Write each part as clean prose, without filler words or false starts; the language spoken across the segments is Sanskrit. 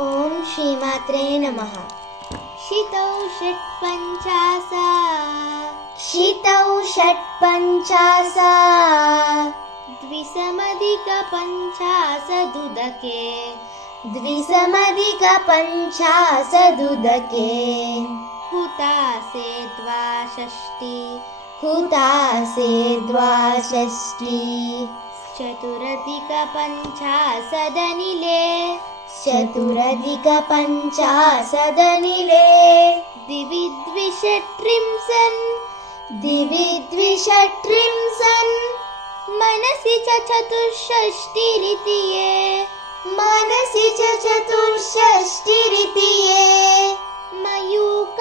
ॐ श्रीमात्रे नमः। शितौ षट्पञ्चासा शितौ षट्पञ्चासा द्विसमधिकपञ्चाशदुदके द्विसमधिकपञ्चाशदुदके हुतासे द्वाषष्टि हुतासे द्वाषष्टि चतुरधिकपञ्चाशदनिले चतुरधिकपञ्चाशदनिले दिवि द्विषट्त्रिंशन् दिवि द्विषट्त्रिंशन् मनसि च चतुष्षष्टिरिति ये मनसि च चतुष्षष्टिरिति ये मयूकास्तेषामा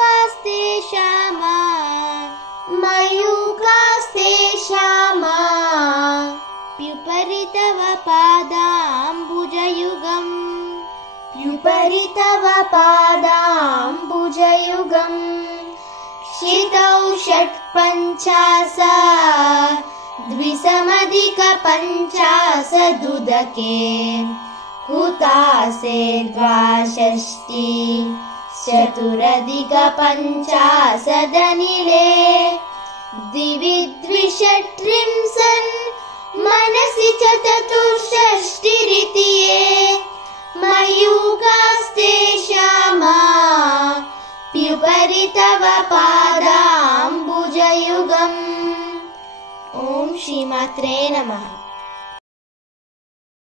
प्युपरि तव पादाम्बुजयुगम् प्युपरि तव पादाम्बुजयुगम् शितौ षट्पञ्चासा द्विसमधिकपञ्चाशदुदके हुतासे द्वाषष्टि चतुरधिकपञ्चाशदनिले दिवि द्विषट्त्रिंशन् मनसि च चतुष्षष्टिरिति ये मयूकास्तेषामा प्युपरि तव पादाम्बुजयुगम्। ॐ श्रीमात्रे नमः।